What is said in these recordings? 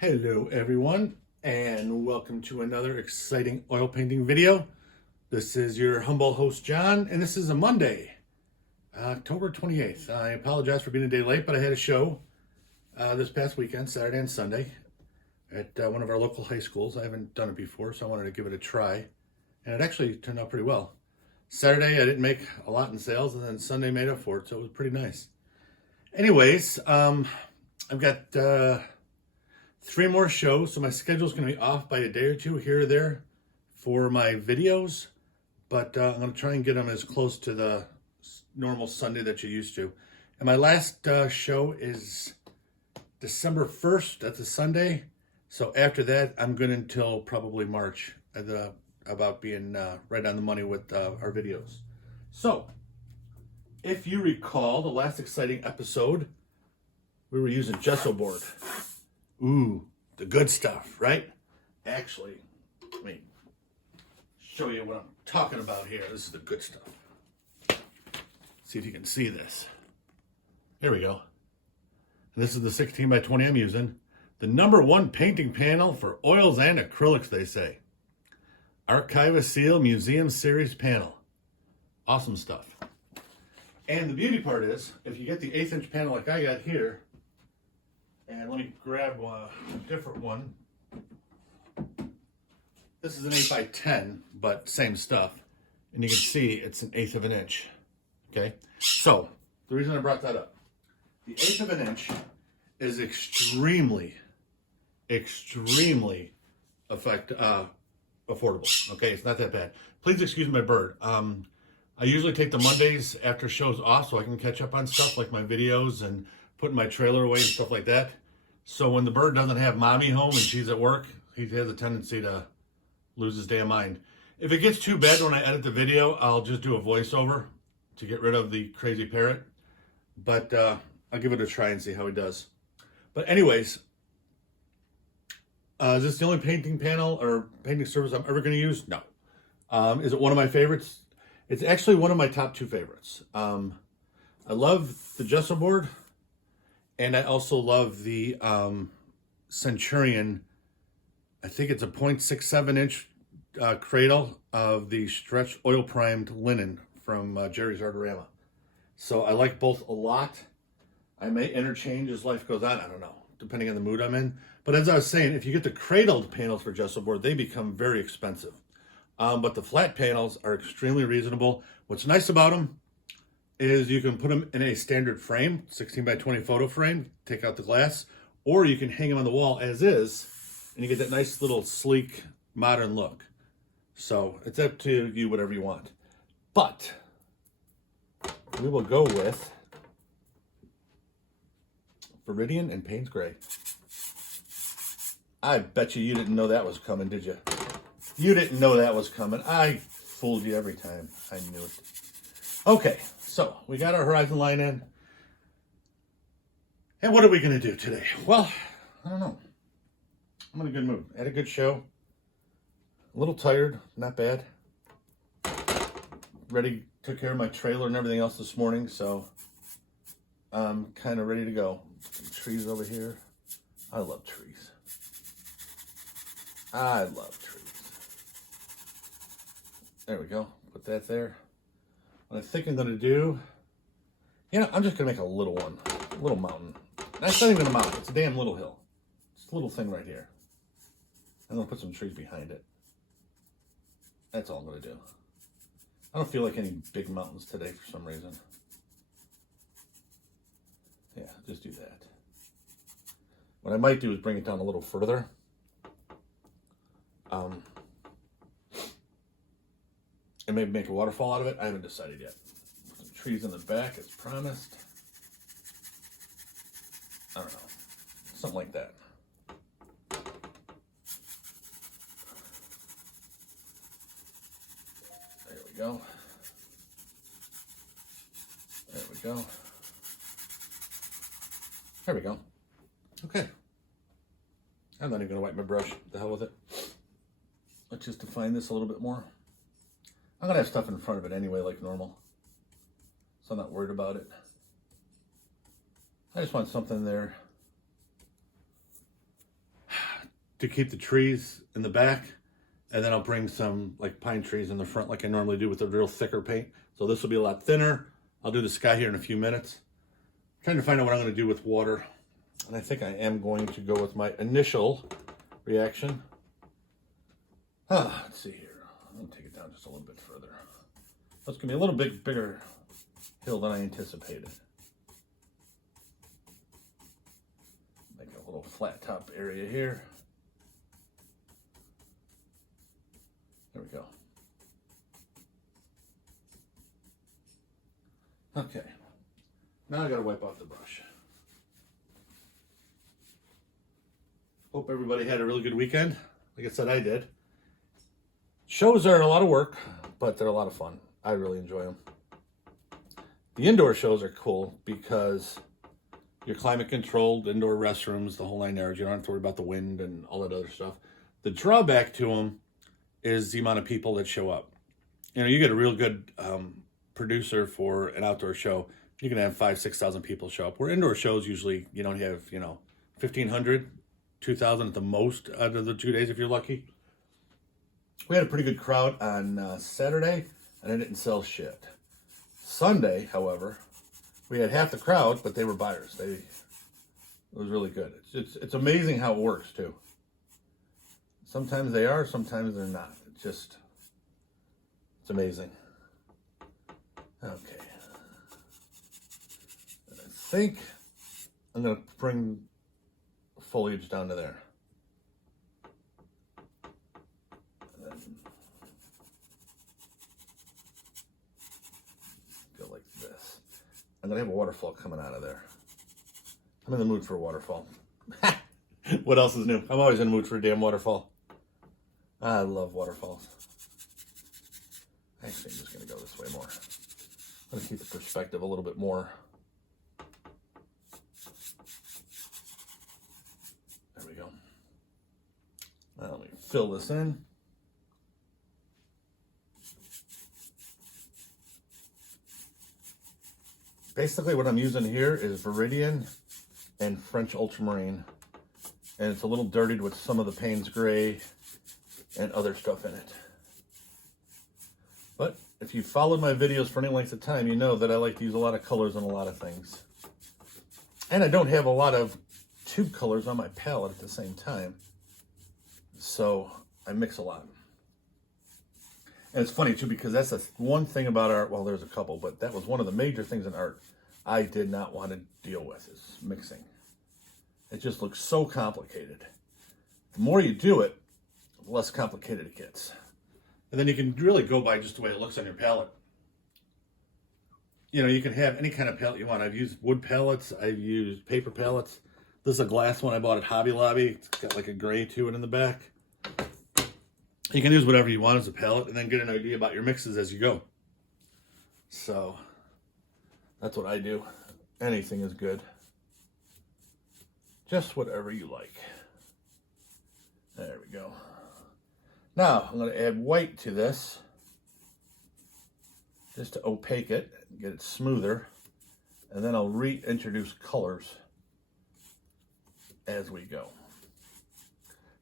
Hello everyone, and welcome to another exciting oil painting video. This is your humble host John, and this is a Monday, October 28th. I apologize for being a day late, but I had a show this past weekend, Saturday and Sunday, at one of our local high schools. I haven't done it before, so I wanted to give it a try, and it actually turned out pretty well. Saturday I didn't make a lot in sales, and then Sunday made up for it, so it was pretty nice. Anyways, I've got 3 more shows, so my schedule's going to be off by a day or two here or there for my videos, but I'm going to try and get them as close to the normal Sunday that you're used to. And my last show is December 1st. That's a Sunday. So after that, I'm good until probably March about being right on the money with our videos. So, if you recall the last exciting episode, we were using Gessobord. Ooh, the good stuff, right? Actually, let me show you what I'm talking about here. This is the good stuff. See if you can see this. There we go. This is the 16 by 20 I'm using. The #1 painting panel for oils and acrylics, they say. Archivist Seal Museum Series panel. Awesome stuff. And the beauty part is, if you get the 1/8" panel like I got here, and let me grab a different one. This is an 8 by 10, but same stuff. And you can see it's an 1/8 of an inch. Okay, so the reason I brought that up, the 1/8 of an inch is extremely affordable. Okay, it's not that bad. Please excuse my bird. I usually take the Mondays after shows off so I can catch up on stuff like my videos and putting my trailer away and stuff like that. So when the bird doesn't have mommy home and she's at work, he has a tendency to lose his damn mind. If it gets too bad when I edit the video, I'll just do a voiceover to get rid of the crazy parrot. But I'll give it a try and see how he does. But anyways, is this the only painting panel or painting service I'm ever going to use? No. Is it one of my favorites? It's actually one of my top 2 favorites. I love the Gessobord. And I also love the Centurion. I think it's a 0.67 inch cradle of the stretched oil primed linen from Jerry's Artorama. So I like both a lot. I may interchange as life goes on. I don't know, depending on the mood I'm in. But as I was saying, if you get the cradled panels for Gessobord, they become very expensive. But the flat panels are extremely reasonable. What's nice about them is you can put them in a standard frame, 16 by 20 photo frame, take out the glass, or you can hang them on the wall as is, and you get that nice little sleek, modern look. So it's up to you, whatever you want. But we will go with Viridian and Payne's Gray. I bet you didn't know that was coming, did you? You didn't know that was coming. I fooled you every time. I knew it. Okay. So, we got our horizon line in. And what are we going to do today? Well, I don't know. I'm in a good mood. Had a good show. A little tired, not bad. Took care of my trailer and everything else this morning, so I'm kind of ready to go. Some trees over here. I love trees. I love trees. There we go. Put that there. What I think I'm going to do, I'm just going to make a little one, a little mountain. That's not even a mountain, it's a damn little hill. It's a little thing right here. I'm going to put some trees behind it. That's all I'm going to do. I don't feel like any big mountains today for some reason. Yeah, just do that. What I might do is bring it down a little further. And maybe make a waterfall out of it. I haven't decided yet. Some trees in the back as promised. I don't know. Something like that. There we go. There we go. There we go. Okay. I'm not even going to wipe my brush. The hell with it. Let's just define this a little bit more. I'm going to have stuff in front of it anyway, like normal. So I'm not worried about it. I just want something there to keep the trees in the back. And then I'll bring some like pine trees in the front like I normally do with a real thicker paint. So this will be a lot thinner. I'll do the sky here in a few minutes. I'm trying to find out what I'm going to do with water. And I think I am going to go with my initial reaction. Let's see here. I'm going to take it down just a little bit further. That's going to be a little bit bigger hill than I anticipated. Make a little flat top area here. There we go. Okay. Now I got to wipe off the brush. Hope everybody had a really good weekend. Like I said, I did. Shows are a lot of work, but they're a lot of fun. I really enjoy them. The indoor shows are cool because you're climate controlled, indoor restrooms, the whole 9 yards. You don't have to worry about the wind and all that other stuff. The drawback to them is the amount of people that show up. You know, you get a real good producer for an outdoor show. You can have 5,000 to 6,000 people show up. Where indoor shows usually you don't have, 1,500, 2,000 at the most out of the 2 days if you're lucky. We had a pretty good crowd on Saturday, and I didn't sell shit. Sunday, however, we had half the crowd, but they were buyers. It was really good. It's amazing how it works too. Sometimes they are, sometimes they're not. It's amazing. Okay. I think I'm going to bring foliage down to there. And then go like this. I'm going to have a waterfall coming out of there. I'm in the mood for a waterfall. What else is new? I'm always in the mood for a damn waterfall. I love waterfalls. Actually, I'm just going to go this way more. I'm going to keep the perspective a little bit more. There we go. Now let me fill this in. Basically what I'm using here is Viridian and French Ultramarine. And it's a little dirtied with some of the Payne's Gray and other stuff in it. But if you've followed my videos for any length of time, you know that I like to use a lot of colors on a lot of things. And I don't have a lot of tube colors on my palette at the same time. So I mix a lot. And it's funny too, because that's the one thing about art, well, there's a couple, but that was one of the major things in art I did not want to deal with, is mixing. It just looks so complicated. The more you do it, the less complicated it gets. And then you can really go by just the way it looks on your palette. You can have any kind of palette you want. I've used wood palettes. I've used paper palettes. This is a glass one I bought at Hobby Lobby. It's got like a gray to it in the back. You can use whatever you want as a palette and then get an idea about your mixes as you go. So that's what I do. Anything is good. Just whatever you like. There we go. Now I'm going to add white to this just to opaque it, get it smoother, and then I'll reintroduce colors as we go.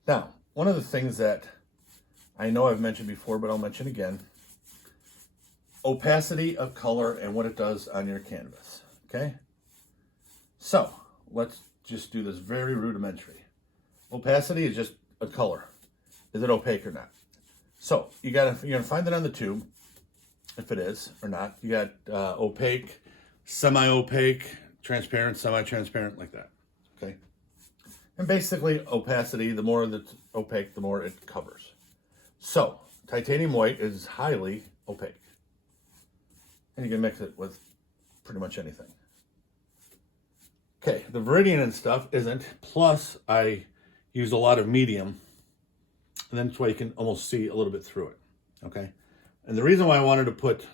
Now, one of the things that I know I've mentioned before, but I'll mention again, opacity of color and what it does on your canvas, okay? So, let's just do this very rudimentary. Opacity is just a color. Is it opaque or not? So, you're gonna find it on the tube, if it is or not. You got opaque, semi-opaque, transparent, semi-transparent, like that, okay? And basically, opacity, the more that's opaque, the more it covers. So, titanium white is highly opaque. And you can mix it with pretty much anything. Okay, the Viridian and stuff isn't. Plus, I use a lot of medium. And that's why you can almost see a little bit through it. Okay? And the reason why I wanted to put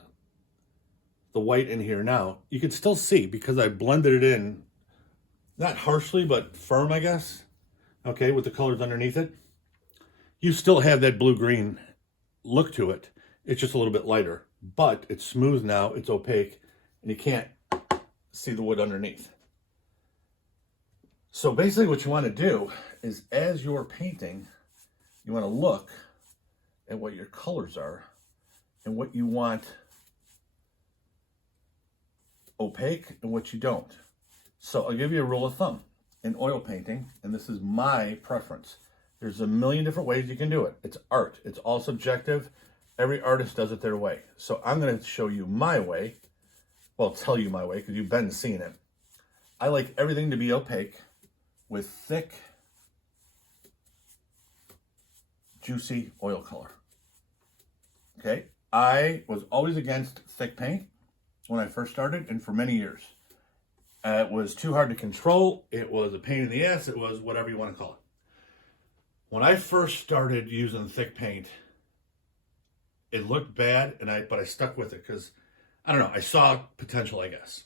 the white in here now, you can still see because I blended it in, not harshly, but firm, I guess. Okay, with the colors underneath it. You still have that blue-green look to it. It's just a little bit lighter. But it's smooth now, it's opaque, and you can't see the wood underneath. So basically what you want to do is, as you're painting, you want to look at what your colors are and what you want opaque and what you don't. So I'll give you a rule of thumb in oil painting, and this is my preference. There's a million different ways you can do it. It's art. It's all subjective. Every artist does it their way. So I'm going to show you my way. Well, tell you my way because you've been seeing it. I like everything to be opaque with thick, juicy oil color. Okay? I was always against thick paint when I first started, and for many years. It was too hard to control. It was a pain in the ass. It was whatever you want to call it. When I first started using thick paint, it looked bad, but I stuck with it because, I don't know, I saw potential, I guess.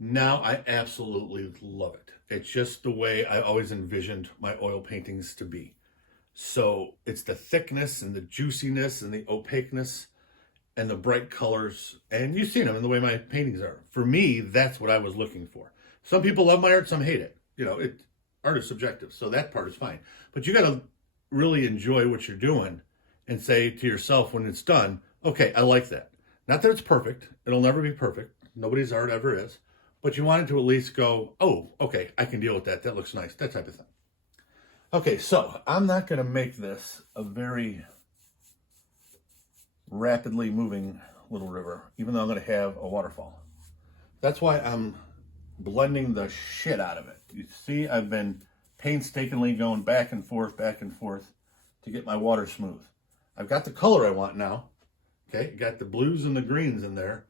Now I absolutely love it. It's just the way I always envisioned my oil paintings to be. So it's the thickness and the juiciness and the opaqueness and the bright colors. And you've seen them in the way my paintings are. For me, that's what I was looking for. Some people love my art, some hate it. You know, art is subjective, so that part is fine. But you got to really enjoy what you're doing and say to yourself when it's done, okay, I like that. Not that it's perfect. It'll never be perfect. Nobody's art ever is. But you wanted to at least go, oh, okay, I can deal with that. That looks nice. That type of thing. Okay, so I'm not going to make this a very rapidly moving little river, even though I'm going to have a waterfall. That's why I'm blending the shit out of it. You see, I've been painstakingly going back and forth to get my water smooth. I've got the color I want now. Okay, got the blues and the greens in there.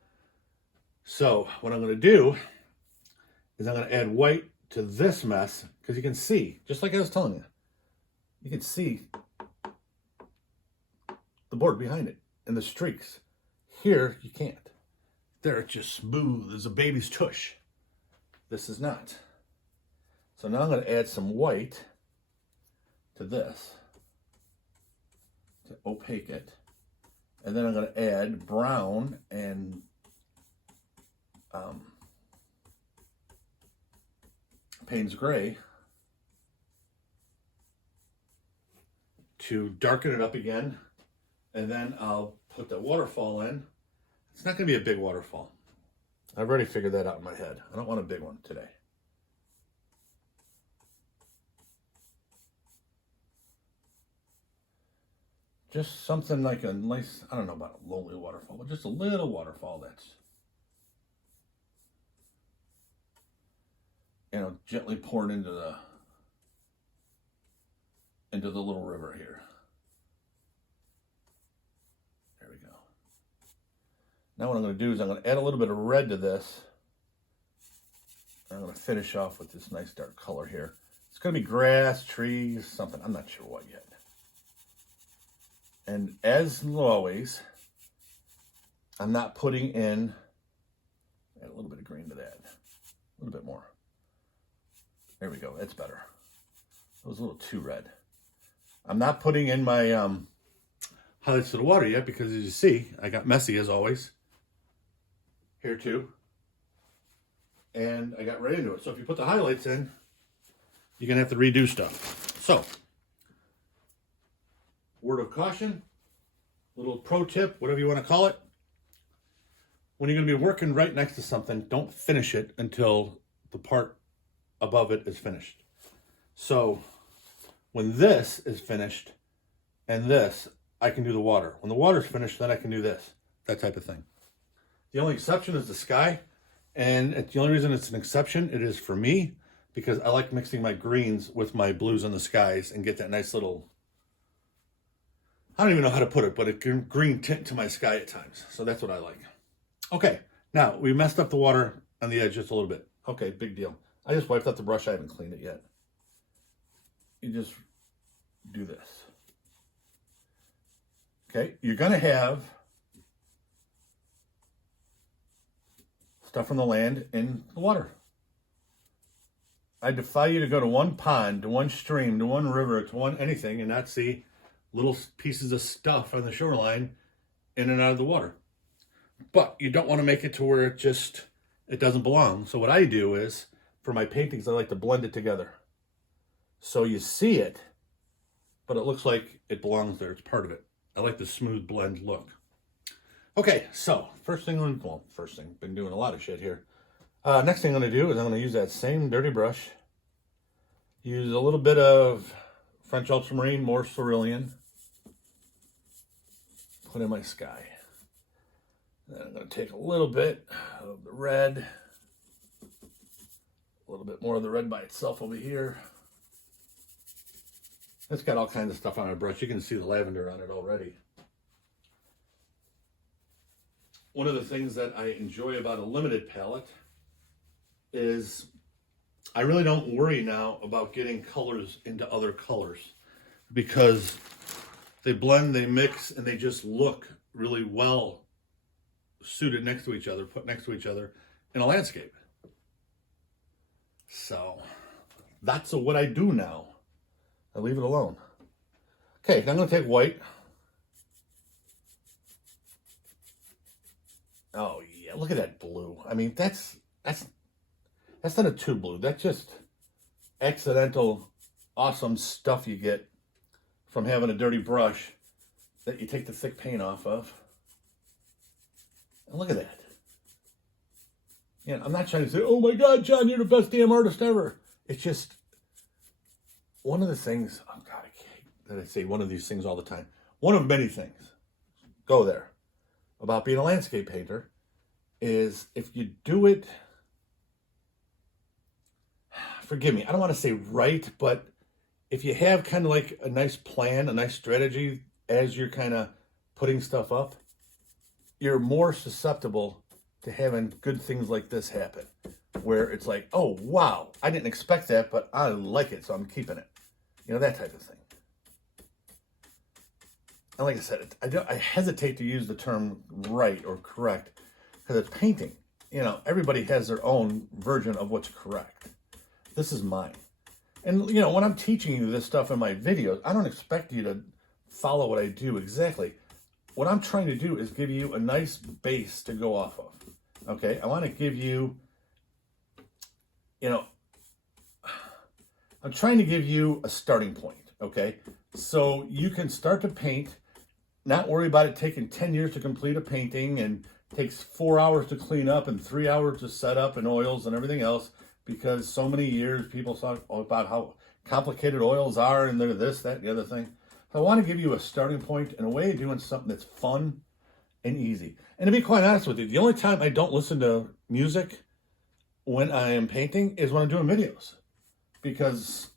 So what I'm going to do is I'm going to add white to this mess, because you can see, just like I was telling you, you can see the board behind it and the streaks. Here, you can't. There, it's just smooth as a baby's tush. This is not. So now I'm going to add some white to this to opaque it. And then I'm going to add brown and Payne's gray to darken it up again. And then I'll put the waterfall in. It's not going to be a big waterfall. I've already figured that out in my head. I don't want a big one today. Just something like a nice, I don't know about a lonely waterfall, but just a little waterfall that's, you know, gently poured into the little river here. There we go. Now what I'm going to do is I'm going to add a little bit of red to this. I'm going to finish off with this nice dark color here. It's going to be grass, trees, something. I'm not sure what yet. And as always, I'm not putting in, add a little bit of green to that. A little bit more. There we go. That's better. It was a little too red. I'm not putting in my highlights to the water yet because, as you see, I got messy as always. Here too. And I got right into it. So if you put the highlights in, you're going to have to redo stuff. So, word of caution, little pro tip, whatever you want to call it. When you're going to be working right next to something, don't finish it until the part above it is finished. So when this is finished and this, I can do the water. When the water's finished, then I can do this, that type of thing. The only exception is the sky. And the only reason it's an exception, it is for me, because I like mixing my greens with my blues in the skies and get that nice little, I don't even know how to put it, but a green tint to my sky at times. So that's what I like. Okay, now we messed up the water on the edge just a little bit. Okay, big deal. I just wiped out the brush. I haven't cleaned it yet. You just do this. Okay, you're going to have stuff from the land in the water. I defy you to go to one pond, to one stream, to one river, to one anything, and not see little pieces of stuff on the shoreline in and out of the water. But you don't want to make it to where it doesn't belong. So what I do is, for my paintings, I like to blend it together. So you see it, but it looks like it belongs there. It's part of it. I like the smooth blend look. Okay, so first thing, been doing a lot of shit here. Next thing I'm going to do is I'm going to use that same dirty brush. Use a little bit of French ultramarine, more cerulean. Put in my sky. Then I'm going to take a little bit of the red. A little bit more of the red by itself over here. It's got all kinds of stuff on my brush. You can see the lavender on it already. One of the things that I enjoy about a limited palette is I really don't worry now about getting colors into other colors because they blend, they mix, and they just look really well suited next to each other, put next to each other in a landscape. So that's what I do now. I leave it alone. Okay, now I'm going to take white. Oh yeah, look at that blue. I mean, that's not a tube blue. That's just accidental, awesome stuff you get from having a dirty brush that you take the thick paint off of. And look at that. Yeah, I'm not trying to say, oh my God, John, you're the best damn artist ever. It's just one of the things, oh God, I hate that I say one of these things all the time. One of many things, go there, about being a landscape painter is if you do it, forgive me, I don't want to say right, but if you have kind of like a nice plan, a nice strategy as you're kind of putting stuff up, you're more susceptible to having good things like this happen, where it's like, oh, wow, I didn't expect that, but I like it, so I'm keeping it. You know, that type of thing. And like I said, I hesitate to use the term right or correct because it's painting. You know, everybody has their own version of what's correct. This is mine. And, you know, when I'm teaching you this stuff in my videos, I don't expect you to follow what I do exactly. What I'm trying to do is give you a nice base to go off of. Okay? I want to give you, you know, I'm trying to give you a starting point. Okay? So you can start to paint, not worry about it taking 10 years to complete a painting and takes 4 hours to clean up and 3 hours to set up and oils and everything else, because so many years people talk about how complicated oils are and they're this, that, and the other thing. So I want to give you a starting point and a way of doing something that's fun and easy. And to be quite honest with you, the only time I don't listen to music when I am painting is when I'm doing videos, because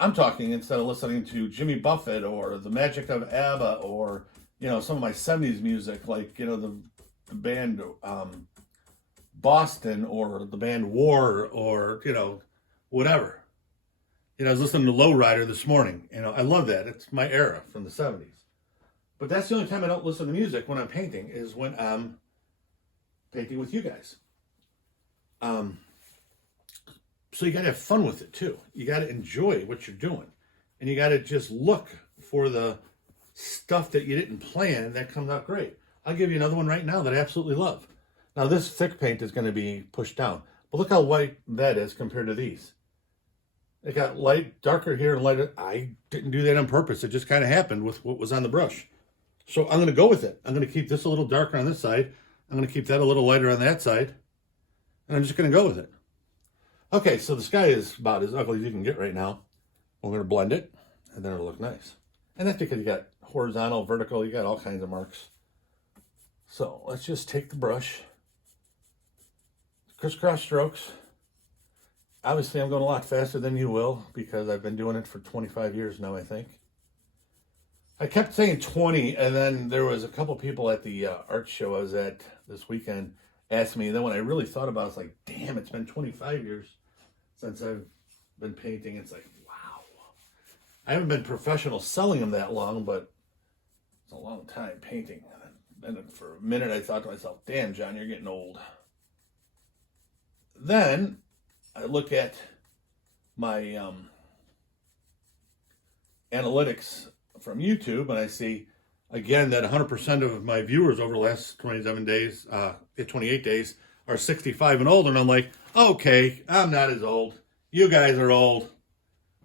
I'm talking instead of listening to Jimmy Buffett or the magic of ABBA or, you know, some of my 70s music, like, you know, the band Boston or the band War or, you know, whatever. You know, I was listening to Lowrider this morning. You know, I love that. It's my era from the 70s. But that's the only time I don't listen to music when I'm painting is when I'm painting with you guys. So you got to have fun with it too. You got to enjoy what you're doing. And you got to just look for the stuff that you didn't plan that comes out great. I'll give you another one right now that I absolutely love. Now this thick paint is going to be pushed down. But look how white that is compared to these. It got light, darker here and lighter. I didn't do that on purpose. It just kind of happened with what was on the brush. So I'm going to go with it. I'm going to keep this a little darker on this side. I'm going to keep that a little lighter on that side. And I'm just going to go with it. Okay, so the sky is about as ugly as you can get right now. We're going to blend it, and then it'll look nice. And that's because you got horizontal, vertical, you got all kinds of marks. So let's just take the brush, crisscross strokes. Obviously, I'm going a lot faster than you will because I've been doing it for 25 years now, I think. I kept saying 20, and then there was a couple people at the art show I was at this weekend asked me. And then when I really thought about it, it's like, damn, it's been 25 years since I've been painting. It's like, wow. I haven't been professional selling them that long, but it's a long time painting. And then for a minute, I thought to myself, damn, John, you're getting old. Then I look at my analytics from YouTube, and I see, again, that 100% of my viewers over the last 28 days are 65 and older, and I'm like, okay, I'm not as old. You guys are old,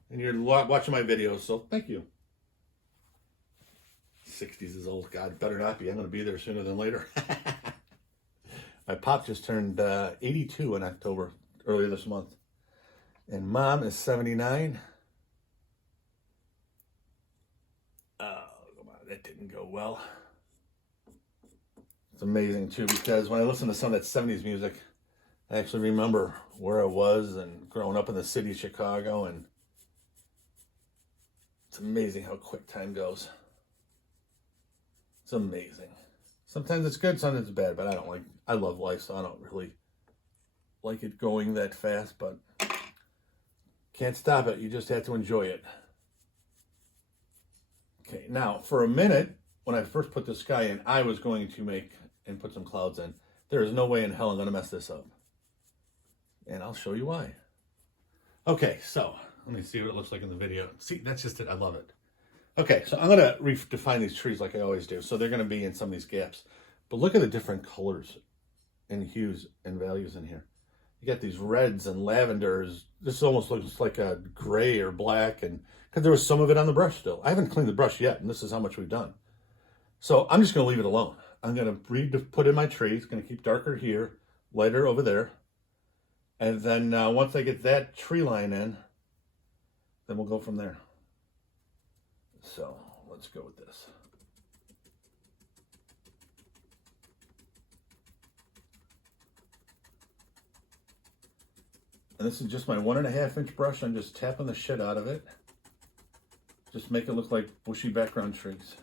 and you're watching my videos, so thank you. 60s is old. God, better not be. I'm going to be there sooner than later. My pop just turned 82 in October, earlier this month. And mom is 79. Oh, that didn't go well. It's amazing, too, because when I listen to some of that 70s music, I actually remember where I was and growing up in the city of Chicago, and it's amazing how quick time goes. It's amazing. Sometimes it's good, sometimes it's bad, but I love life, so I don't really like it going that fast, but can't stop it. You just have to enjoy it. Okay, now, for a minute, when I first put the sky in, I was going to make and put some clouds in. There is no way in hell I'm going to mess this up. And I'll show you why. Okay, so let me see what it looks like in the video. See, that's just it. I love it. Okay, so I'm going to redefine these trees like I always do. So they're going to be in some of these gaps. But look at the different colors and hues and values in here. You got these reds and lavenders. This almost looks like a gray or black, and because there was some of it on the brush still. I haven't cleaned the brush yet, and this is how much we've done. So I'm just going to leave it alone. I'm going to put in my tree. It's going to keep darker here, lighter over there. And then once I get that tree line in, then we'll go from there. So let's go with this. And this is just my 1.5 inch brush. I'm just tapping the shit out of it. Just make it look like bushy background trees.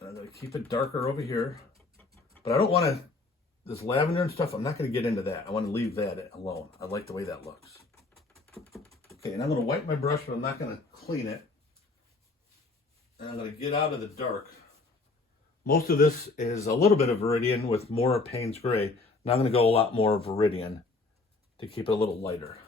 And I'm going to keep it darker over here. But I don't want to, this lavender and stuff, I'm not going to get into that. I want to leave that alone. I like the way that looks. Okay, and I'm going to wipe my brush, but I'm not going to clean it. And I'm going to get out of the dark. Most of this is a little bit of Viridian with more Payne's gray. And I'm going to go a lot more Viridian to keep it a little lighter.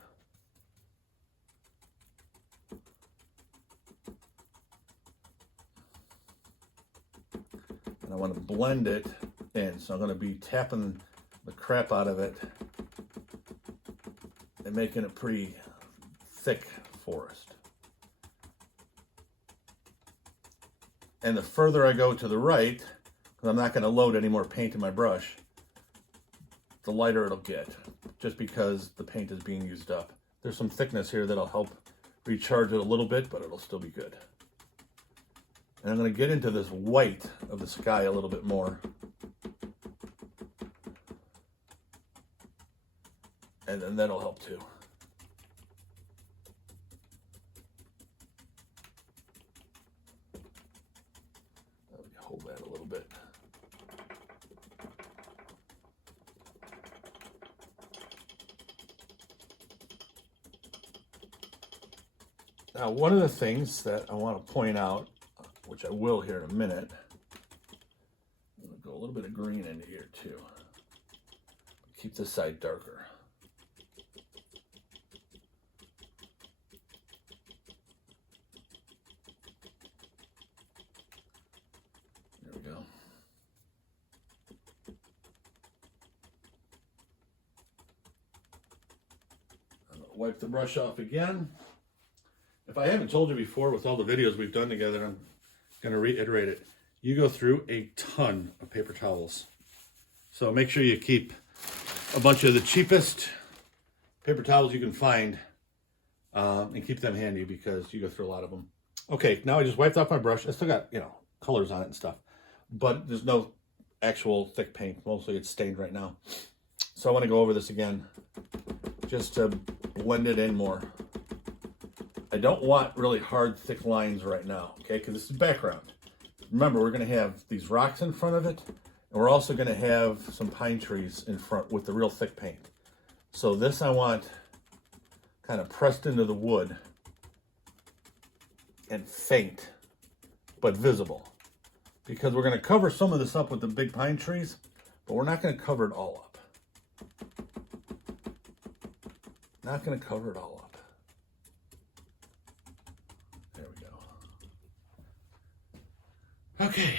And I want to blend it in. So I'm going to be tapping the crap out of it and making a pretty thick forest. And the further I go to the right, because I'm not going to load any more paint in my brush, the lighter it'll get, just because the paint is being used up. There's some thickness here that'll help recharge it a little bit, but it'll still be good. And I'm going to get into this white of the sky a little bit more. And then that'll help too. Hold that a little bit. Now, one of the things that I want to point out, which I will here in a minute, I'm going to go a little bit of green into here too. Keep this side darker. There we go. I'm going to wipe the brush off again. If I haven't told you before with all the videos we've done together, I'm going to reiterate it. You go through a ton of paper towels. So make sure you keep a bunch of the cheapest paper towels you can find and keep them handy because you go through a lot of them. Okay, now I just wiped off my brush. I still got, colors on it and stuff, but there's no actual thick paint. Mostly it's stained right now. So I want to go over this again just to blend it in more. I don't want really hard, thick lines right now, okay? Because this is background. Remember, we're going to have these rocks in front of it, and we're also going to have some pine trees in front with the real thick paint. So this I want kind of pressed into the wood and faint, but visible. Because we're going to cover some of this up with the big pine trees, but we're not going to cover it all up. Not going to cover it all up. Okay,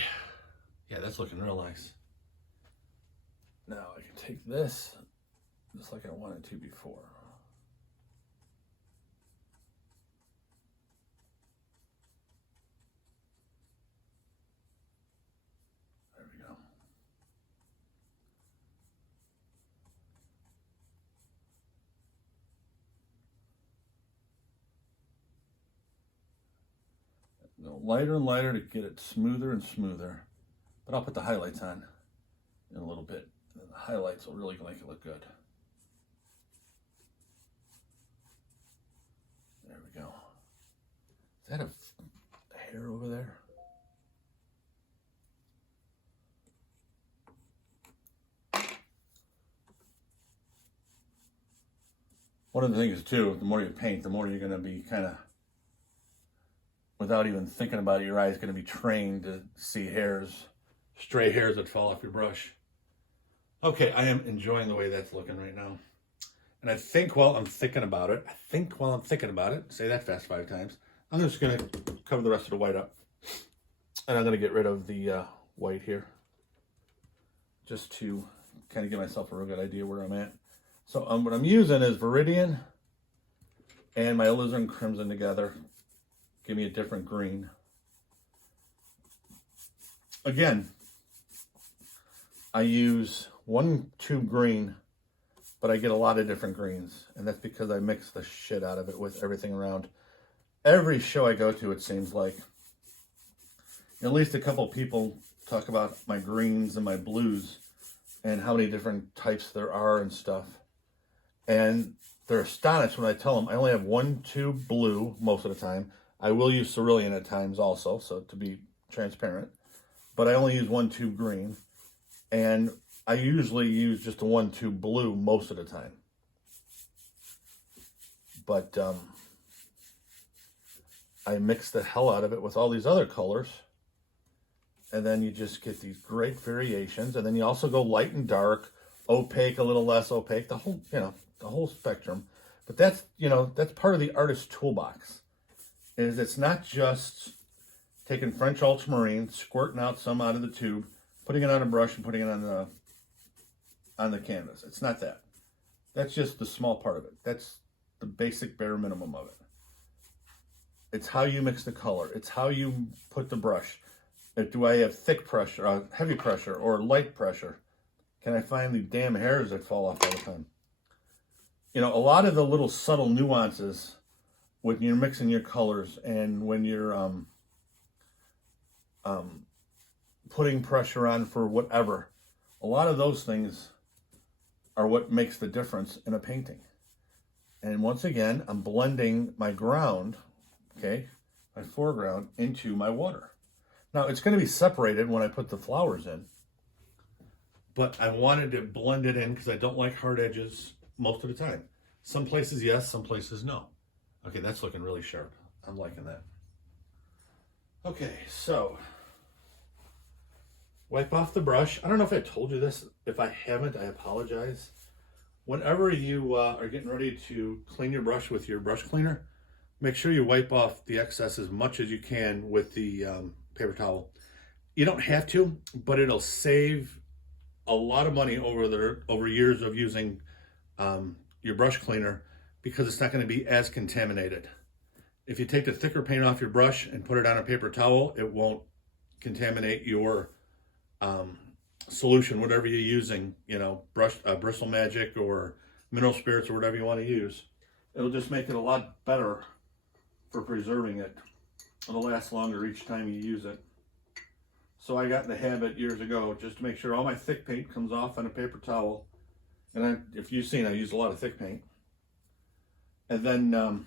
yeah, that's looking real nice. Now I can take this just like I wanted to before. There we go. Go lighter and lighter to get it smoother and smoother. But I'll put the highlights on in a little bit. And the highlights will really make it look good. There we go. Is that a hair over there? One of the things too, the more you paint, the more you're going to be kind of, without even thinking about it, your eye is going to be trained to see hairs, stray hairs that fall off your brush. Okay, I am enjoying the way that's looking right now. And I think while I'm thinking about it, say that fast 5 times, I'm just going to cover the rest of the white up. And I'm going to get rid of the white here, just to kind of give myself a real good idea where I'm at. So what I'm using is Viridian and my Alizarin Crimson together. Give me a different green. Again, I use 1 tube green, but I get a lot of different greens. And that's because I mix the shit out of it with everything around. Every show I go to, it seems like, at least a couple people talk about my greens and my blues and how many different types there are and stuff. And they're astonished when I tell them I only have 1 tube blue most of the time. I will use cerulean at times also, so to be transparent. But I only use 1 tube green. And I usually use just a 1 tube blue most of the time. But I mix the hell out of it with all these other colors. And then you just get these great variations. And then you also go light and dark, opaque, a little less opaque, the whole, the whole spectrum. But that's, that's part of the artist's toolbox. Is it's not just taking French ultramarine, squirting out some out of the tube, putting it on a brush and putting it on the canvas. It's not that. That's just the small part of it. That's the basic bare minimum of it. It's how you mix the color. It's how you put the brush. Do I have thick pressure, heavy pressure, or light pressure? Can I find the damn hairs that fall off all the time? A lot of the little subtle nuances when you're mixing your colors and when you're putting pressure on for whatever, a lot of those things are what makes the difference in a painting. And once again, I'm blending my ground, my foreground, into my water. Now, it's going to be separated when I put the flowers in, but I wanted to blend it in because I don't like hard edges most of the time. Some places yes, some places no. Okay, that's looking really sharp. I'm liking that. Okay, so wipe off the brush. I don't know if I told you this. If I haven't, I apologize. Whenever you are getting ready to clean your brush with your brush cleaner, make sure you wipe off the excess as much as you can with the paper towel. You don't have to, but it'll save a lot of money over years of using your brush cleaner, because it's not going to be as contaminated. If you take the thicker paint off your brush and put it on a paper towel, it won't contaminate your solution, whatever you're using, Bristle Magic or mineral spirits or whatever you want to use. It'll just make it a lot better for preserving it. It'll last longer each time you use it. So I got in the habit years ago just to make sure all my thick paint comes off on a paper towel. And if you've seen, I use a lot of thick paint. And then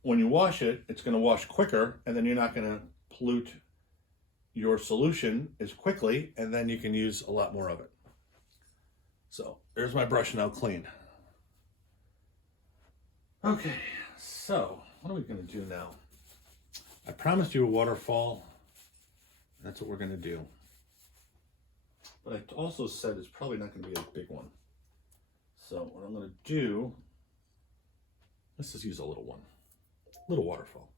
when you wash it, it's going to wash quicker, and then you're not going to pollute your solution as quickly, and then you can use a lot more of it. So there's my brush now clean. Okay, so what are we going to do now? I promised you a waterfall, and that's what we're going to do. But I also said it's probably not going to be a big one. So what I'm going to do, let's just use a little one, little waterfall.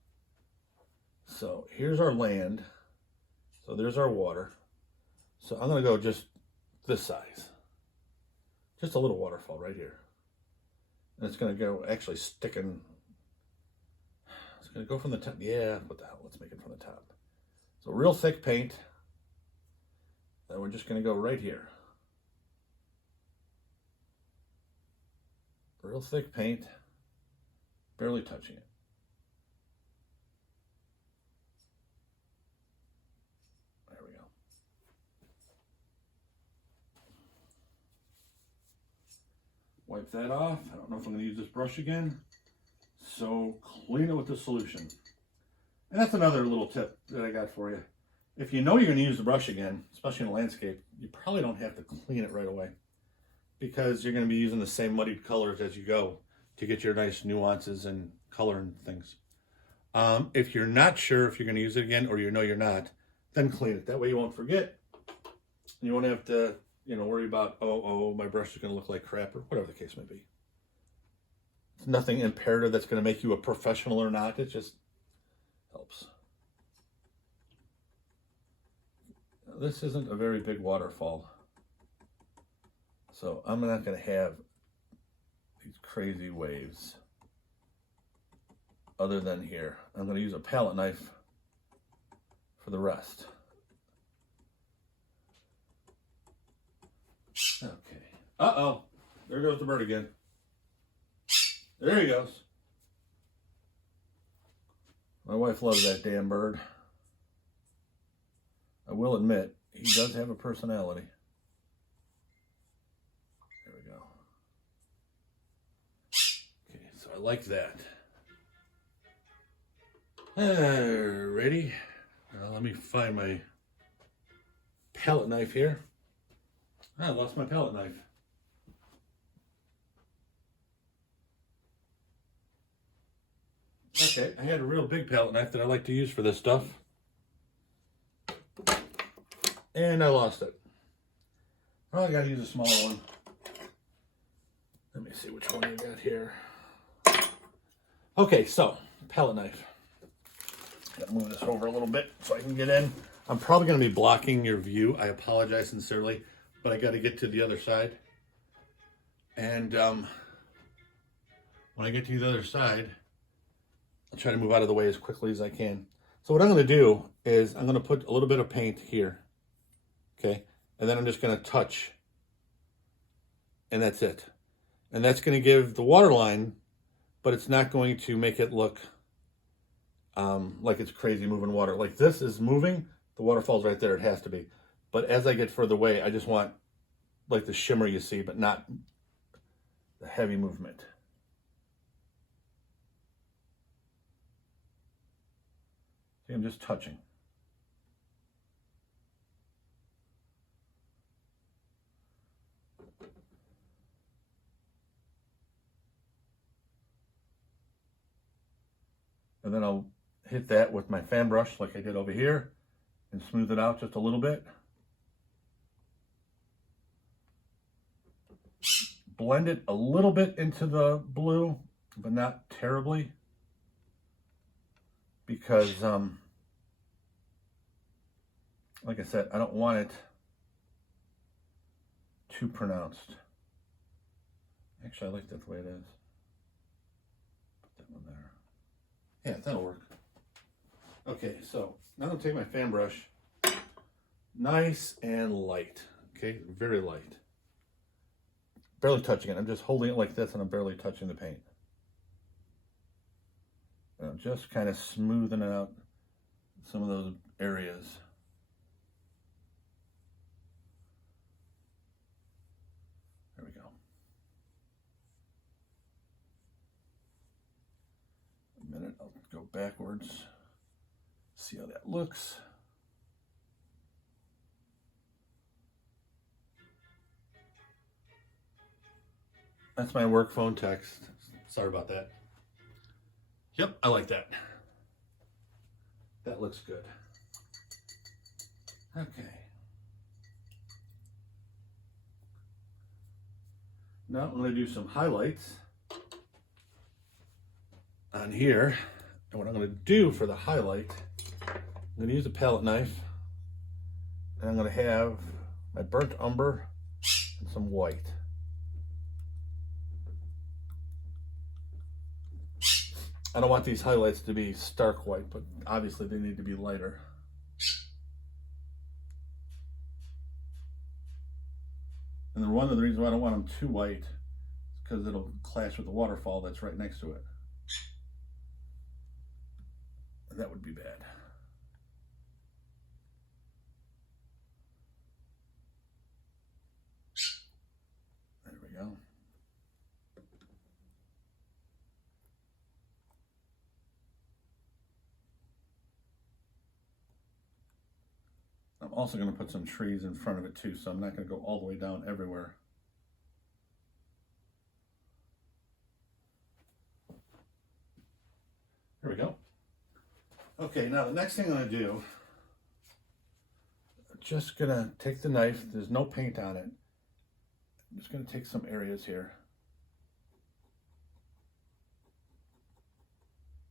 So here's our land. So there's our water. So I'm going to go just this size. just a little waterfall right here. And it's going to go actually sticking. It's going to go from the top. Yeah, what the hell? Let's make it from the top. So real thick paint. And we're just going to go right here. Real thick paint. Barely touching it. There we go. Wipe that off. I don't know if I'm going to use this brush again. So clean it with the solution. And that's another little tip that I got for you. If you know you're going to use the brush again, especially in a landscape, you probably don't have to clean it right away, because you're going to be using the same muddied colors as you go to get your nice nuances and color and things. If you're not sure if you're going to use it again, or you know you're not, then clean it. That way you won't forget. And you won't have to, worry about, oh, my brush is going to look like crap, or whatever the case may be. It's nothing imperative that's going to make you a professional or not. It just helps. Now, this isn't a very big waterfall, so I'm not going to have these crazy waves other than here. I'm going to use a palette knife for the rest. Okay. Uh-oh. There goes the bird again. There he goes. My wife loves that damn bird. I will admit, he does have a personality. There we go. Okay, so I like that. Ready? Let me find my palette knife here. I lost my palette knife. Okay, I had a real big palette knife that I like to use for this stuff. And I lost it. Well, I gotta use a smaller one. Let me see which one you got here. Okay, so, palette knife. Gotta move this over a little bit so I can get in. I'm probably gonna be blocking your view. I apologize sincerely, but I gotta get to the other side. And when I get to the other side, I'll try to move out of the way as quickly as I can. So what I'm going to do is I'm going to put a little bit of paint here. Okay. And then I'm just going to touch. And that's it. And that's going to give the water line, but it's not going to make it look like it's crazy moving water. Like this is moving. The waterfall's right there. It has to be. But as I get further away, I just want like the shimmer you see, but not the heavy movement. See, I'm just touching. And then I'll hit that with my fan brush like I did over here and smooth it out just a little bit. Blend it a little bit into the blue, but not terribly. Because, like I said, I don't want it too pronounced. Actually, I like that the way it is. Put that one there. Yeah, that'll work. Okay, so now I'm going to take my fan brush. Nice and light. Okay, very light. Barely touching it. I'm just holding it like this and I'm barely touching the paint. And I'm just kind of smoothing out some of those areas. There we go. A minute, I'll go backwards, see how that looks. That's my work phone text. Sorry about that. Yep, I like that. That looks good. Okay. Now I'm going to do some highlights on here. And what I'm going to do for the highlight, I'm going to use a palette knife. And I'm going to have my burnt umber and some white. I don't want these highlights to be stark white, but obviously they need to be lighter. And then one of the reasons why I don't want them too white is because it'll clash with the waterfall that's right next to it. And that would be bad. There we go. I'm also going to put some trees in front of it too, so I'm not going to go all the way down everywhere. Here we go. Okay, now the next thing I'm going to do, I'm just going to take the knife. There's no paint on it. I'm just going to take some areas here.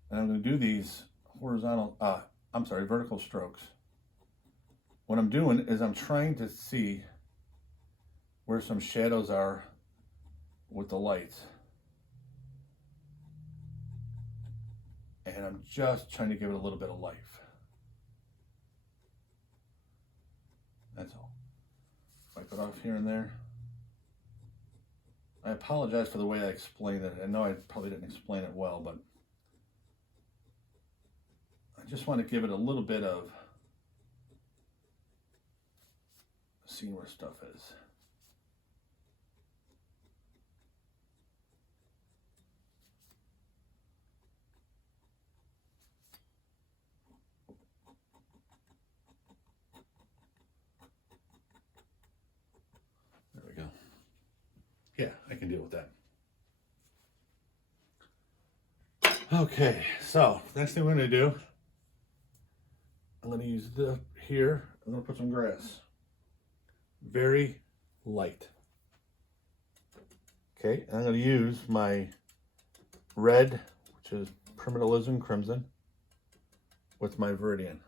And I'm going to do these vertical strokes. What I'm doing is I'm trying to see where some shadows are with the lights. And I'm just trying to give it a little bit of life. That's all. Wipe it off here and there. I apologize for the way I explained it. I know I probably didn't explain it well, but I just want to give it a little bit of seeing where stuff is. There we go. Yeah, I can deal with that. Okay, so next thing we're going to do, I'm going to use here, I'm going to put some grass. Very light. Okay, and I'm going to use my red, which is Alizarin Crimson, with my Viridian.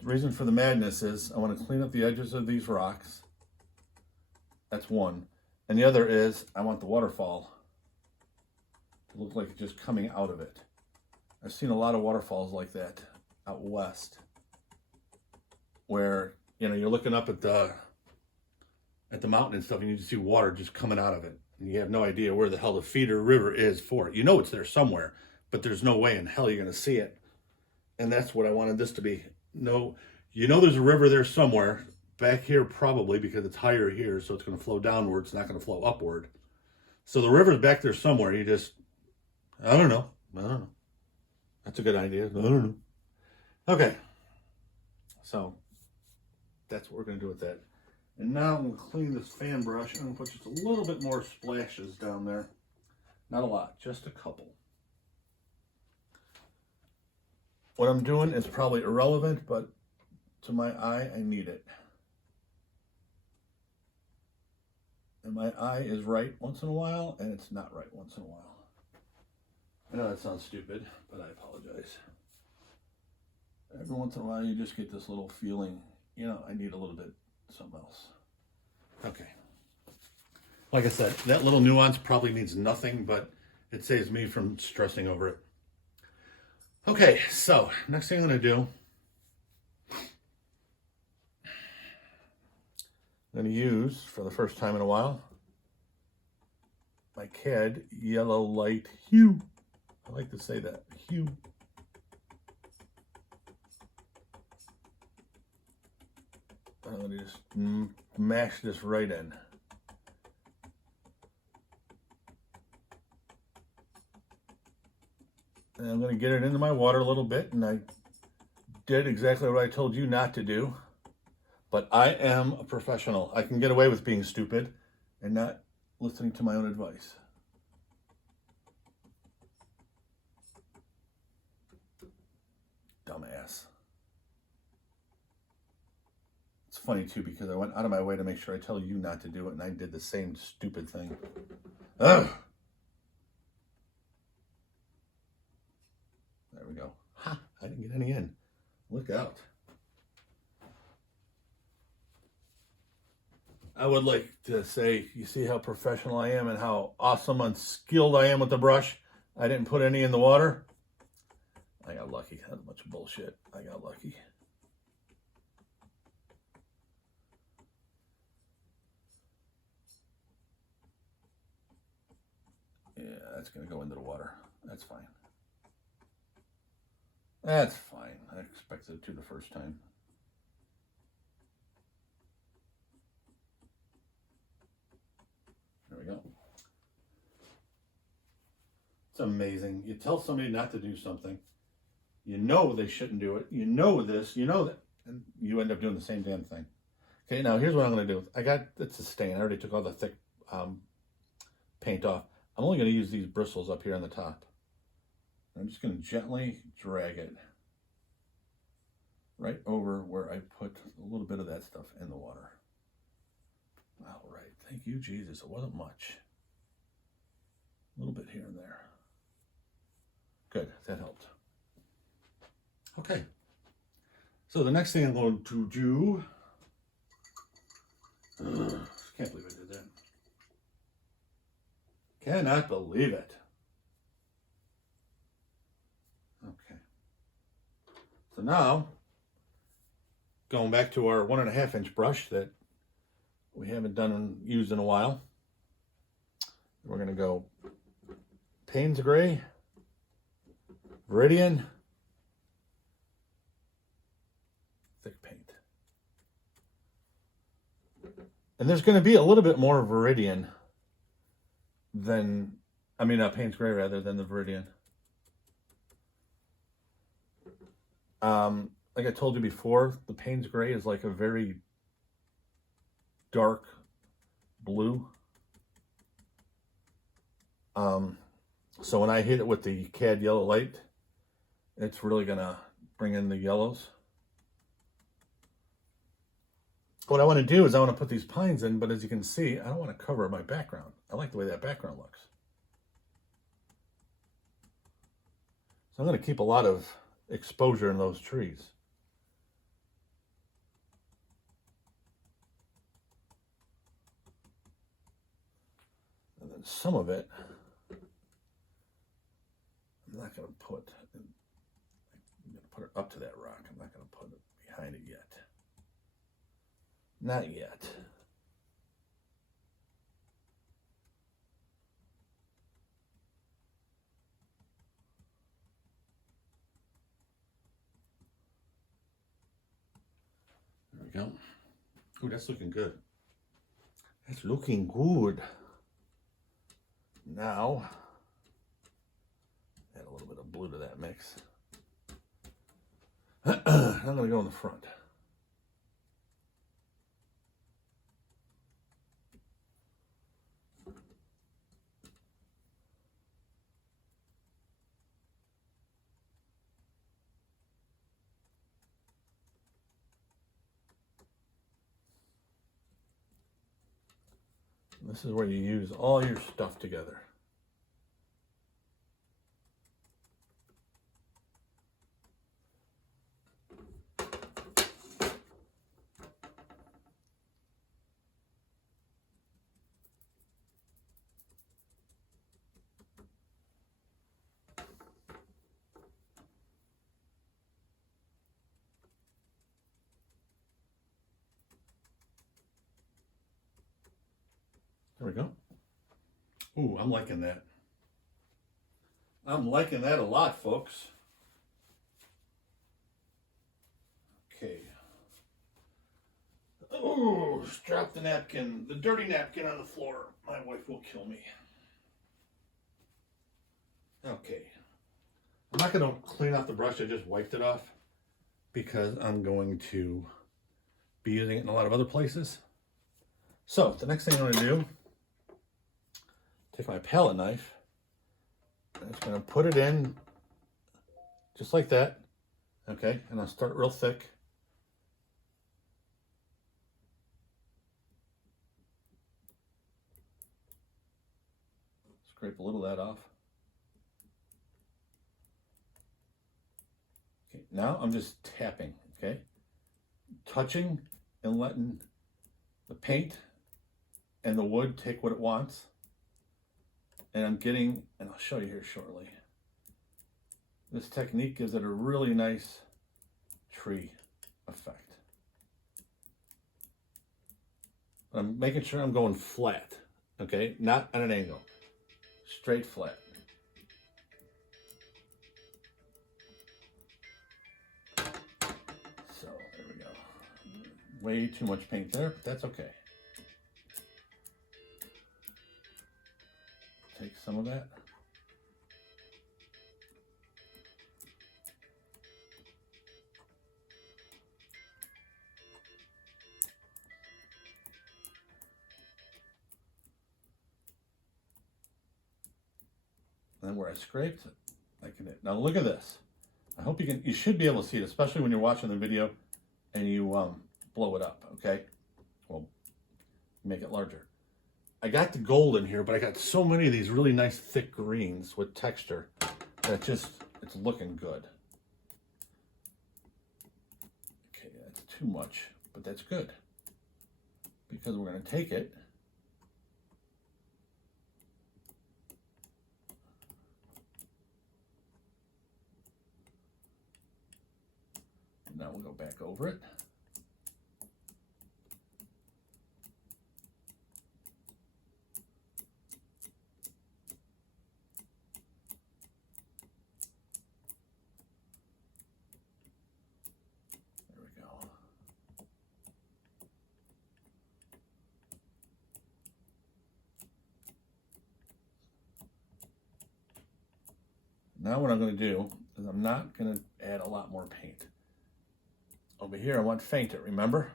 The reason for the madness is I want to clean up the edges of these rocks. That's one. And the other is I want the waterfall to look like it's just coming out of it. I've seen a lot of waterfalls like that out west, where you're looking up at the mountain and stuff, and you just see water just coming out of it, and you have no idea where the hell the feeder river is for it. You know it's there somewhere, but there's no way in hell you're going to see it. And that's what I wanted this to be. No, there's a river there somewhere back here, probably because it's higher here, so it's going to flow downward. It's not going to flow upward. So the river's back there somewhere. You just, I don't know. That's a good idea. I don't know. Okay. So that's what we're going to do with that. And now I'm going to clean this fan brush. I'm going to put just a little bit more splashes down there. Not a lot, just a couple. What I'm doing is probably irrelevant, but to my eye, I need it. And my eye is right once in a while, and it's not right once in a while. I know that sounds stupid, but I apologize. Every once in a while, you just get this little feeling, I need a little bit something else. Okay. Like I said, that little nuance probably means nothing, but it saves me from stressing over it. Okay, so next thing I'm going to do, I'm going to use, for the first time in a while, my Cadmium Yellow Light Hue. I like to say that, hue. I'm going to just mash this right in. And I'm going to get it into my water a little bit, and I did exactly what I told you not to do. But I am a professional. I can get away with being stupid and not listening to my own advice. Dumbass. It's funny too, because I went out of my way to make sure I tell you not to do it, and I did the same stupid thing. Ugh. There we go. Ha! I didn't get any in. Look out. I would like to say, you see how professional I am and how awesome and skilled I am with the brush. I didn't put any in the water. I got lucky. That's a bunch of bullshit. I got lucky. Yeah, that's going to go into the water. That's fine. That's fine. I expected it to the first time. There we go. It's amazing. You tell somebody not to do something. You know they shouldn't do it. You know this. You know that. And you end up doing the same damn thing. Okay, now here's what I'm going to do. It's a stain. I already took all the thick paint off. I'm only going to use these bristles up here on the top. I'm just going to gently drag it right over where I put a little bit of that stuff in the water. All right. Thank you, Jesus. It wasn't much. A little bit here and there. Good. That helped. Okay. So the next thing I'm going to do... can't believe I did that. Cannot believe it. Okay. So now, going back to our 1.5 inch brush that we haven't used in a while. We're going to go Payne's Gray, Viridian, thick paint. And there's going to be a little bit more Viridian than, Payne's Gray rather than the Viridian. Like I told you before, the Payne's Gray is like a very dark blue. So when I hit it with the Cad Yellow Light, it's really going to bring in the yellows. What I want to do is I want to put these pines in, but as you can see, I don't want to cover my background. I like the way that background looks. So I'm going to keep a lot of exposure in those trees. And then some of it, I'm not going to put, I'm going to put it up to that rock. I'm not going to put it behind it yet. Not yet. There we go. Ooh, that's looking good. That's looking good. Now, add a little bit of blue to that mix. I'm going to go in the front. This is where you use all your stuff together. There we go. Ooh, I'm liking that. I'm liking that a lot, folks. Okay. Ooh, drop the napkin, the dirty napkin on the floor. My wife will kill me. Okay. I'm not going to clean off the brush. I just wiped it off because I'm going to be using it in a lot of other places. So the next thing I'm going to do, take my palette knife, and I'm just going to put it in just like that, okay? And I'll start real thick. Scrape a little of that off. Okay, now I'm just tapping, okay? Touching and letting the paint and the wood take what it wants. And I'm getting, and I'll show you here shortly, this technique gives it a really nice tree effect. I'm making sure I'm going flat, okay? Not at an angle, straight flat. So there we go. Way too much paint there, but that's okay. Take some of that. And then where I scraped it, I can hit. Now look at this. I hope you should be able to see it, especially when you're watching the video and you blow it up, okay? Well, make it larger. I got the gold in here, but I got so many of these really nice thick greens with texture that it's looking good. Okay, that's too much, but that's good because we're going to take it and now we'll go back over it. Now what I'm going to do is I'm not going to add a lot more paint. Over here I want to faint it, remember?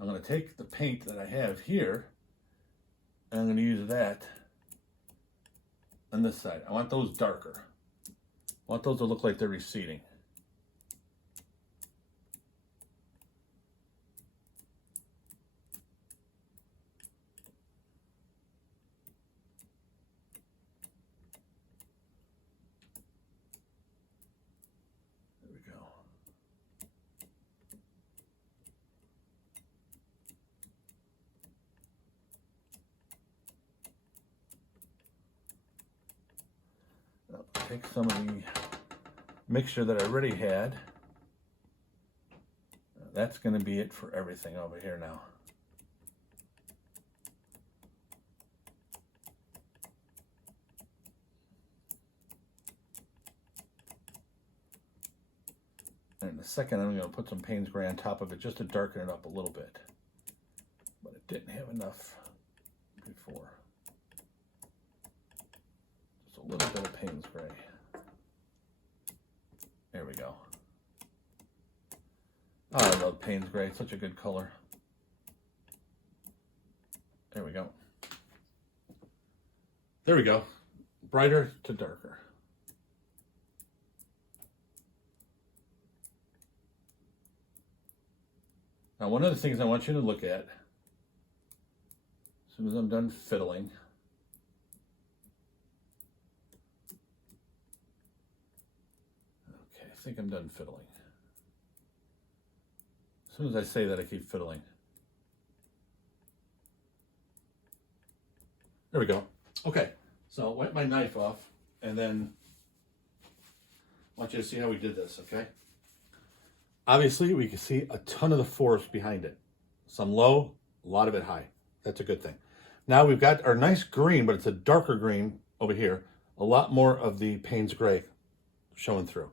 I'm going to take the paint that I have here and I'm going to use that on this side. I want those darker. I want those to look like they're receding. Take some of the mixture that I already had. That's going to be it for everything over here now. And in a second, I'm going to put some Payne's Gray on top of it just to darken it up a little bit. But it didn't have enough before. A little bit of Payne's Gray. There we go. Oh, I love Payne's Gray. It's such a good color. There we go. There we go. Brighter to darker. Now, one of the things I want you to look at, as soon as I'm done fiddling, I think I'm done fiddling. As soon as I say that, I keep fiddling. There we go. Okay, so I'll wipe my knife off, and then I want you to see how we did this, okay? Obviously, we can see a ton of the forest behind it. Some low, a lot of it high. That's a good thing. Now we've got our nice green, but it's a darker green over here. A lot more of the Payne's Gray showing through.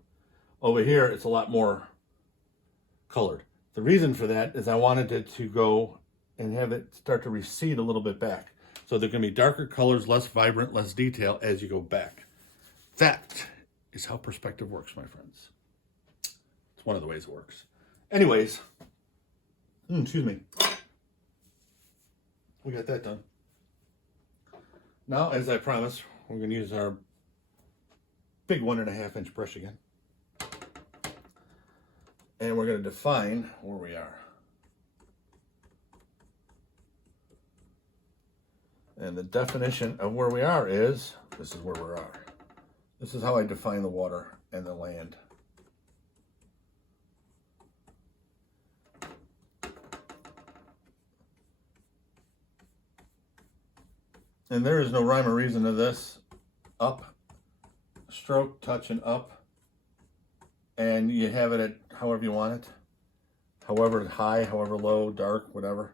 Over here, it's a lot more colored. The reason for that is I wanted it to go and have it start to recede a little bit back. So they're going to be darker colors, less vibrant, less detail as you go back. That is how perspective works, my friends. It's one of the ways it works. Anyways, excuse me. We got that done. Now, as I promised, we're going to use our big 1.5 inch brush again. And we're going to define where we are. And the definition of where we are is, this is where we are. This is how I define the water and the land. And there is no rhyme or reason to this. Up, stroke, touch, and up. And you have it at however you want it. However high, however low, dark, whatever.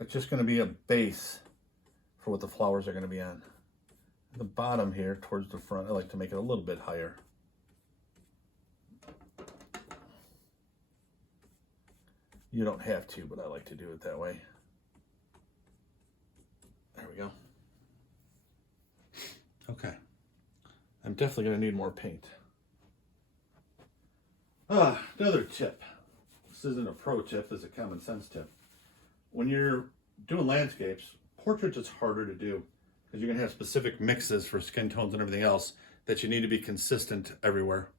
It's just going to be a base for what the flowers are going to be on. The bottom here towards the front, I like to make it a little bit higher. You don't have to, but I like to do it that way. There we go. Okay. I'm definitely going to need more paint. Another tip. This isn't a pro tip, this is a common sense tip. When you're doing landscapes, portraits is harder to do because you're going to have specific mixes for skin tones and everything else that you need to be consistent everywhere.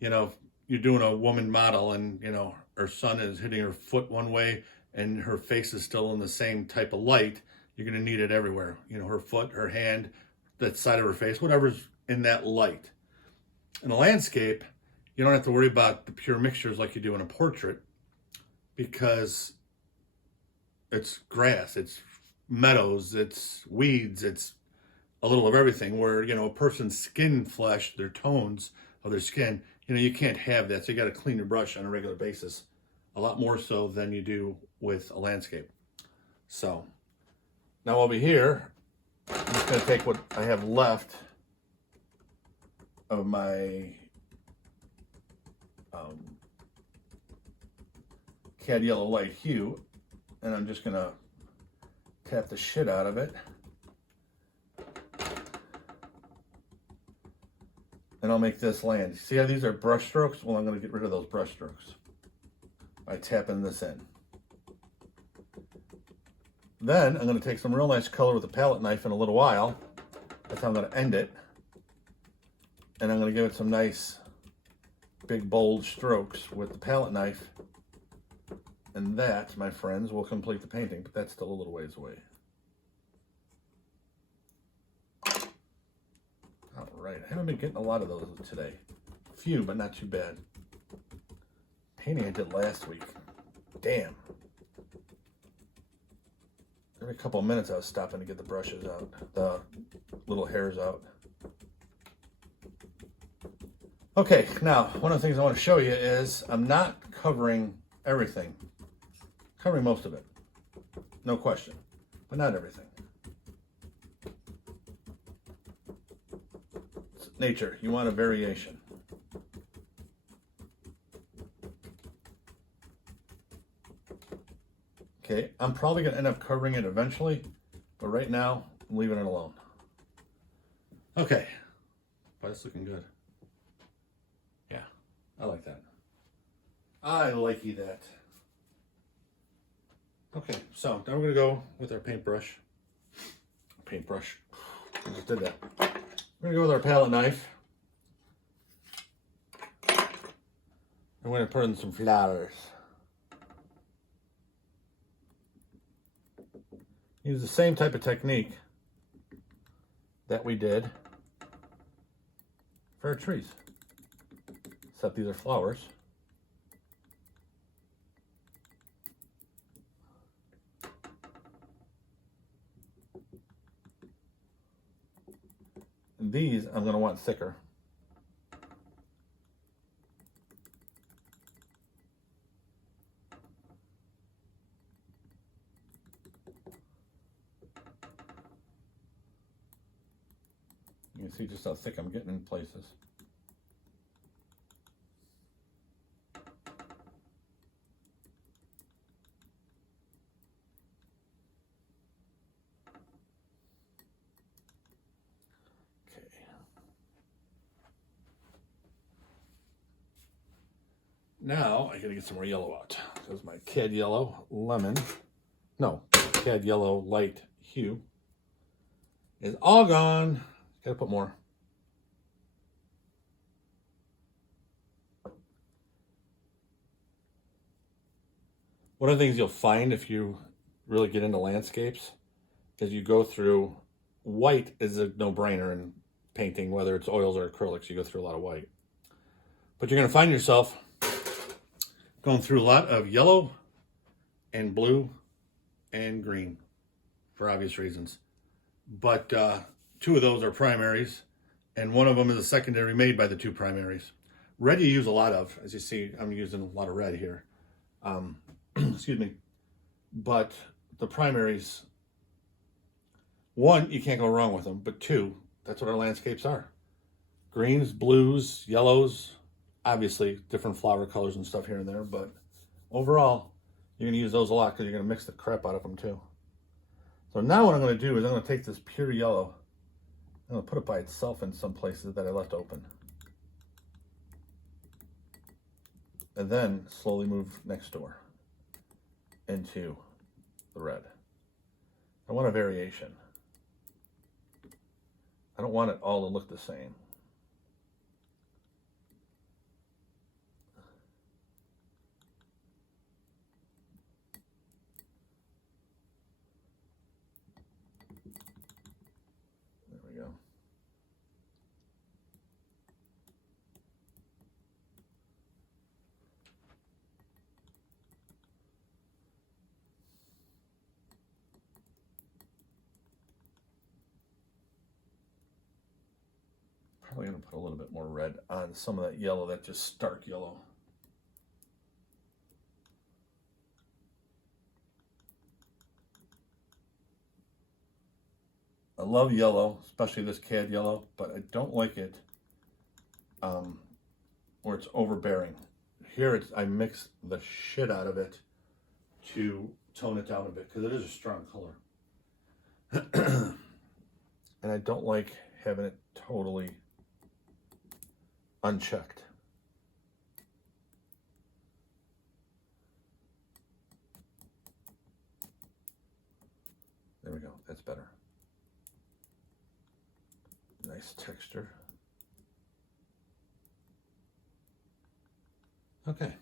You know, you're doing a woman model and, you know, her sun is hitting her foot one way and her face is still in the same type of light, you're going to need it everywhere. You know, her foot, her hand, that side of her face, whatever's in that light. In a landscape, you don't have to worry about the pure mixtures like you do in a portrait because it's grass, it's meadows, it's weeds, it's a little of everything. Where, you know, a person's skin flesh, their tones of their skin, you know, you can't have that. So you got to clean your brush on a regular basis, a lot more so than you do with a landscape. So now over here, I'm just going to take what I have left of my Cad Yellow Light Hue, and I'm just going to tap the shit out of it. And I'll make this land. See how these are brush strokes? Well, I'm going to get rid of those brush strokes by tapping this in. Then I'm going to take some real nice color with a palette knife in a little while. That's how I'm going to end it. And I'm going to give it some nice big bold strokes with the palette knife. And that, my friends, will complete the painting, but that's still a little ways away. All right, I haven't been getting a lot of those today. A few, but not too bad. Painting I did last week. Damn. Every couple of minutes I was stopping to get the brushes out, the little hairs out. Okay, now, one of the things I want to show you is I'm not covering everything. Covering most of it, no question, but not everything. It's nature, you want a variation. Okay, I'm probably going to end up covering it eventually, but right now, I'm leaving it alone. Okay, but it's looking good. Yeah, I like that. I likey that. Okay, so now we're going to go with our paintbrush. Paintbrush. I just did that. We're going to go with our palette knife. And we're going to put in some flowers. Use the same type of technique that we did for our trees. Except these are flowers. These I'm going to want thicker. You can see just how thick I'm getting in places. Now I gotta get some more yellow out. There's my Cad Yellow Cad Yellow Light Hue is all gone. Gotta put more. One of the things you'll find if you really get into landscapes is you go through, white is a no-brainer in painting, whether it's oils or acrylics, you go through a lot of white. But you're gonna find yourself going through a lot of yellow and blue and green for obvious reasons. but two of those are primaries, and one of them is a secondary made by the two primaries. Red you use a lot of, as you see, I'm using a lot of red here. Excuse me. But the primaries, one, you can't go wrong with them, but two, that's what our landscapes are. Greens, blues, yellows, obviously different flower colors and stuff here and there, but overall, you're going to use those a lot because you're going to mix the crap out of them too. So now what I'm going to do is I'm going to take this pure yellow, I'm going to put it by itself in some places that I left open. And then slowly move next door into the red. I want a variation. I don't want it all to look the same. There we go. Probably going to put a little bit more red on some of that yellow, that just stark yellow. I love yellow, especially this cad yellow, but I don't like it where it's overbearing. Here I mix the shit out of it to tone it down a bit because it is a strong color. And I don't like having it totally unchecked. There we go, that's better. Nice texture. Okay.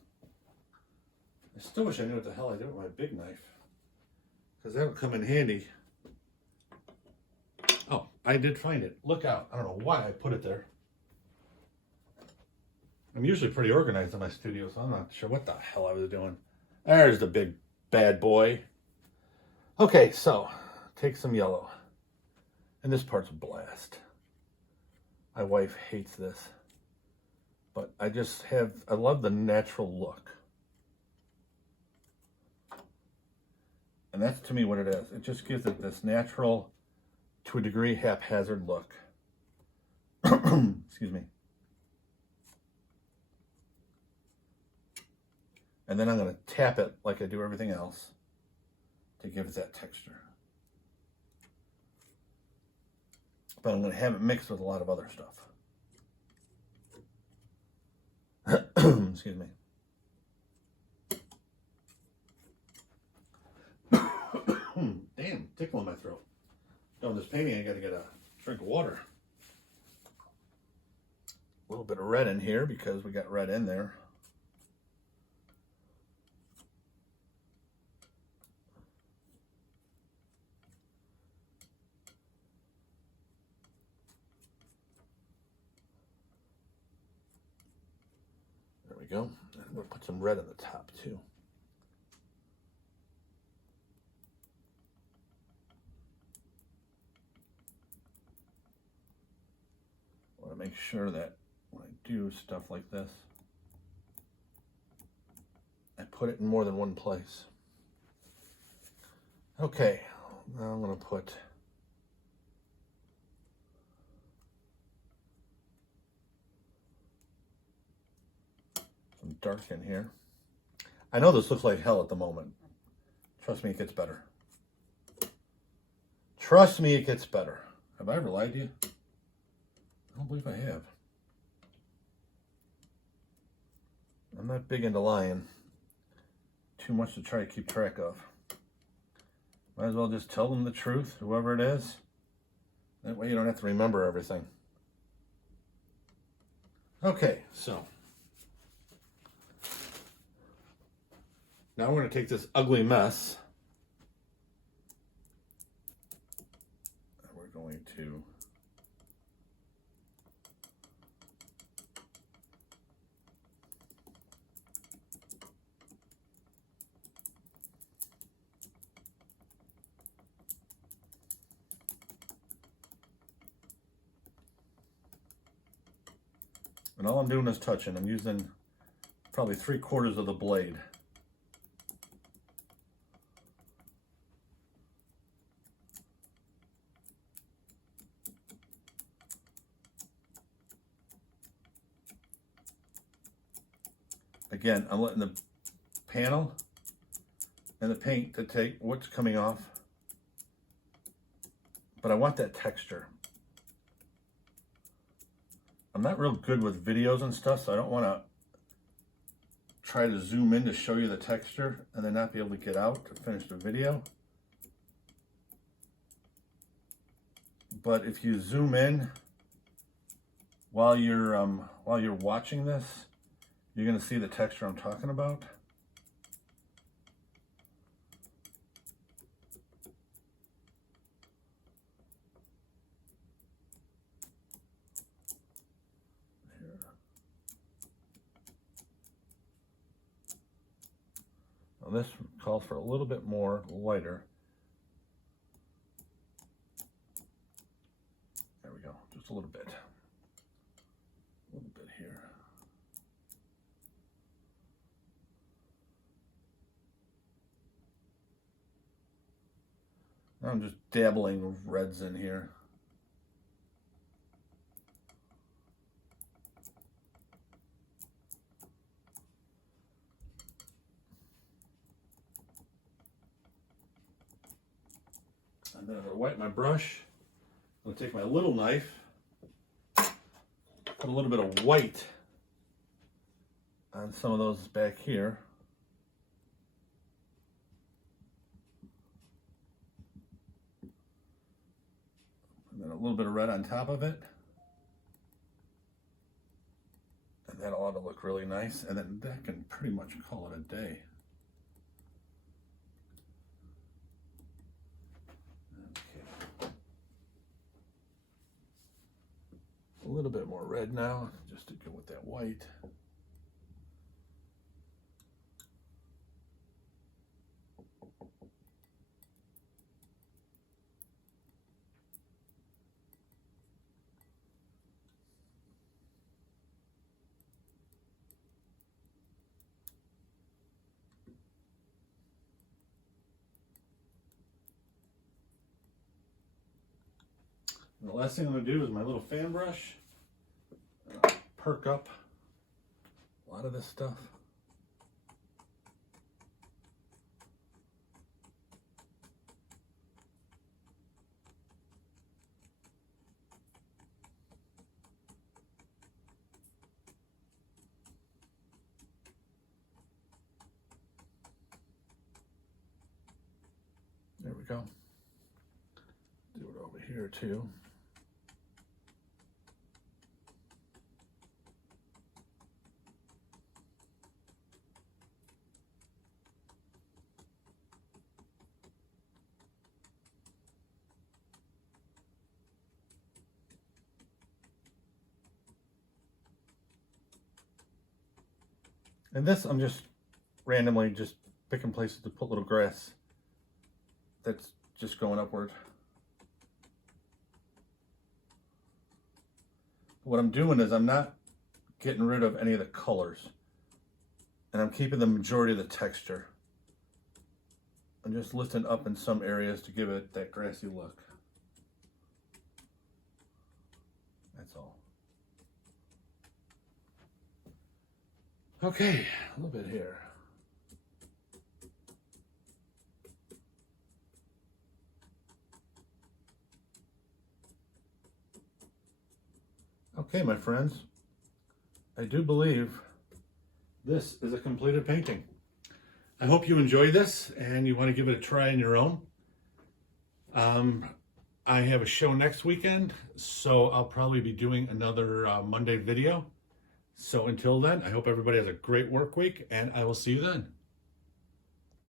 I still wish I knew what the hell I did with my big knife, because that'll come in handy. Oh, I did find it. Look out. I don't know why I put it there. I'm usually pretty organized in my studio, so I'm not sure what the hell I was doing. There's the big bad boy. Okay, so take some yellow. And this part's a blast. My wife hates this. But I love the natural look. And that's to me what it is. It just gives it this natural, to a degree, haphazard look. Excuse me. And then I'm going to tap it like I do everything else to give it that texture. But I'm going to have it mixed with a lot of other stuff. Excuse me. Damn, tickle in my throat. Doing this painting, I got to get a drink of water. A little bit of red in here because we got red in there. There we go. I'm going to put some red on the top too. I want to make sure that when I do stuff like this, I put it in more than one place. Okay, now I'm going to put some dark in here. I know this looks like hell at the moment. Trust me, it gets better. Trust me, it gets better. Have I ever lied to you? I don't believe I have. I'm not big into lying. Too much to try to keep track of. Might as well just tell them the truth, whoever it is. That way you don't have to remember everything. Okay, so. Now we're going to take this ugly mess. And we're going to And all I'm doing is touching. I'm using probably 3/4 of the blade. Again, I'm letting the panel and the paint to take what's coming off, but I want that texture. I'm not real good with videos and stuff, so I don't want to try to zoom in to show you the texture and then not be able to get out to finish the video. But if you zoom in while you're watching this, you're going to see the texture I'm talking about. Here. Now this calls for a little bit more lighter. There we go, just a little bit. A little bit here. I'm just dabbling reds in here. And then I'm going to wipe my brush. I'm going to take my little knife, put a little bit of white on some of those back here. And then a little bit of red on top of it. And that ought to look really nice. And then that can pretty much call it a day. Okay. A little bit more red now, just to go with that white. And the last thing I'm going to do is my little fan brush. Perk up a lot of this stuff. There we go. Do it over here too. And this, I'm just randomly just picking places to put little grass that's just going upward. What I'm doing is I'm not getting rid of any of the colors, and I'm keeping the majority of the texture. I'm just lifting up in some areas to give it that grassy look. That's all. Okay, a little bit here. Okay, my friends, I do believe this is a completed painting. I hope you enjoy this and you want to give it a try on your own. I have a show next weekend, so I'll probably be doing another Monday video. So until then, I hope everybody has a great work week, and I will see you then.